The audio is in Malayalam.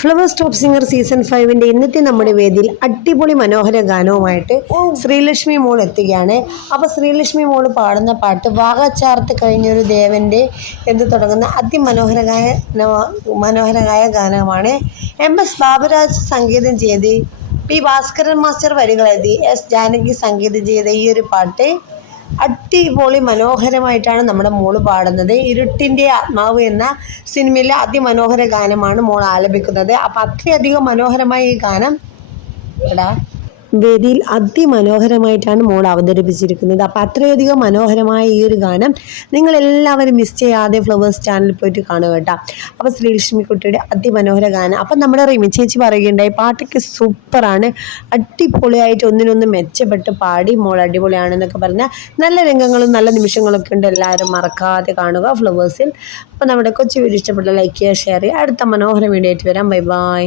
ഫ്ലവേഴ്സ് ടോപ്പ് സിംഗർ സീസൺ 5 ഇന്നത്തെ നമ്മുടെ വേദിയിൽ അടിപൊളി മനോഹര ഗാനവുമായിട്ട് ശ്രീലക്ഷ്മി മോൾ എത്തുകയാണ്. അപ്പോൾ ശ്രീലക്ഷ്മി മോൾ പാടുന്ന പാട്ട് വാഗച്ചാർത്ത് കഴിഞ്ഞൊരു ദേവൻ്റെ എന്ന് തുടങ്ങുന്ന മനോഹരമായ ഗാനമാണ്. MS ബാബുരാജ് സംഗീതം ചെയ്ത് പി ഭാസ്കരൻ മാസ്റ്റർ വരികൾ എഴുതി S ജാനകി സംഗീതം ചെയ്ത ഈ ഒരു പാട്ട് അടിപൊളി മനോഹരമായിട്ടാണ് നമ്മുടെ മോള് പാടുന്നത്. ഇരുട്ടിൻ്റെ ആത്മാവ് എന്ന സിനിമയിലെ അതിമനോഹര ഗാനമാണ് മോൾ ആലപിക്കുന്നത്. അപ്പം അത്രയധികം മനോഹരമായ ഈ ഗാനം വേദിയിൽ അതിമനോഹരമായിട്ടാണ് മോൾ അവതരിപ്പിച്ചിരിക്കുന്നത്. അപ്പം അത്രയധികം മനോഹരമായ ഈ ഒരു ഗാനം നിങ്ങളെല്ലാവരും മിസ് ചെയ്യാതെ ഫ്ലവേഴ്സ് ചാനലിൽ പോയിട്ട് കാണുക കേട്ടോ. അപ്പോൾ ശ്രീലക്ഷ്മി കുട്ടിയുടെ അതിമനോഹര ഗാനം. അപ്പം നമ്മുടെ റിമി ചേച്ചി പറയുകയുണ്ടായി പാട്ടൊക്കെ സൂപ്പറാണ്, അടിപൊളിയായിട്ട് ഒന്നിനൊന്ന് മെച്ചപ്പെട്ട് പാടി മോൾ അടിപൊളിയാണെന്നൊക്കെ പറഞ്ഞാൽ നല്ല രംഗങ്ങളും നല്ല നിമിഷങ്ങളൊക്കെ ഉണ്ട്. എല്ലാവരും മറക്കാതെ കാണുക ഫ്ലവേഴ്സിൽ. അപ്പോൾ നമ്മുടെ കൊച്ചു വീഡിയോ ഇഷ്ടപ്പെട്ട ലൈക്ക് ചെയ്യുക, ഷെയർ ചെയ്യുക. അടുത്ത മനോഹര വീഡിയോ ആയിട്ട് വരാം. Bye bye.